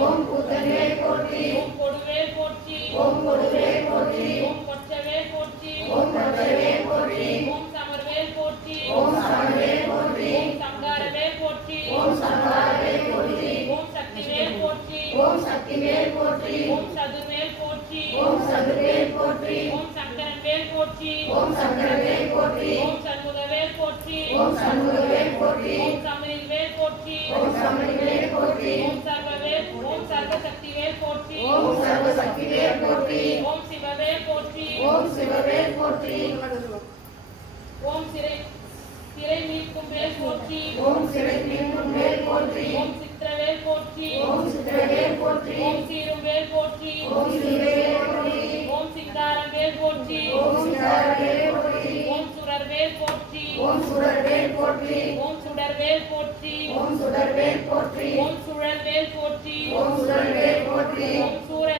ஓம் கூத்தன்வேல் போற்றி ஓம் கொடுவேல் போற்றி ஓம் கொடுவேல் போற்றி ஓம் கொற்றவேல் போற்றி ஓம் கொற்றவேல் போற்றி ஓம் சமர்வேல் போற்றி ஓம் சமவேல் போற்றி ஓம் சங்காரவேல் போற்றி ஓம் சங்காரவேல் போற்றி ஓம் சக்திவேல் போற்றி ஓம் சக்திவேல் போற்றி ஓம் சதுர்வேல் போற்றி ஓம் சதுர்வேல் போற்றி ஓம் சங்கரன்வேல் போற்றி ஓம் சங்கரவேல் போற்றி ஓம் சண்முகவேல் போற்றி ஓம் சண்முகவேல் போற்றி ஓம் சமரிவேல் போற்றி ஓம் சமணிவேல் போற்றி ஓம் சர்வவேல் ஓம் சர்வசக்திவேல் போற்றி ஓம் சர்வசக்திவேல் போற்றி ஓம் சிவவேல் போற்றி ஓம் சிவவேல் போற்றி ஓம் சிறை சிறை மீட்கும் வேல் போற்றி ஓம் சிறை மீட்கும் வேல் போற்றி ஓம் சித்திரவேல் போற்றி ஓம் சித்திரவேல் போற்றி ஓம் சீரும் வேல் போற்றி ஓம் சீரவேல் போற்றி ஓம் சிங்காரம் வேல் போற்றி ஓம் சிங்காரவேல் போற்றி ஓம் சுடர்வேல் போற்றி ஓம் சுடர்வேல் போற்றி ஓம் சுடர்வேல் போற்றி ஓம் சுடர்வேல் போற்றி ஓம் சுழல்வேல் போற்றி ஓம் சுடர்வேல் போற்றி ஓம்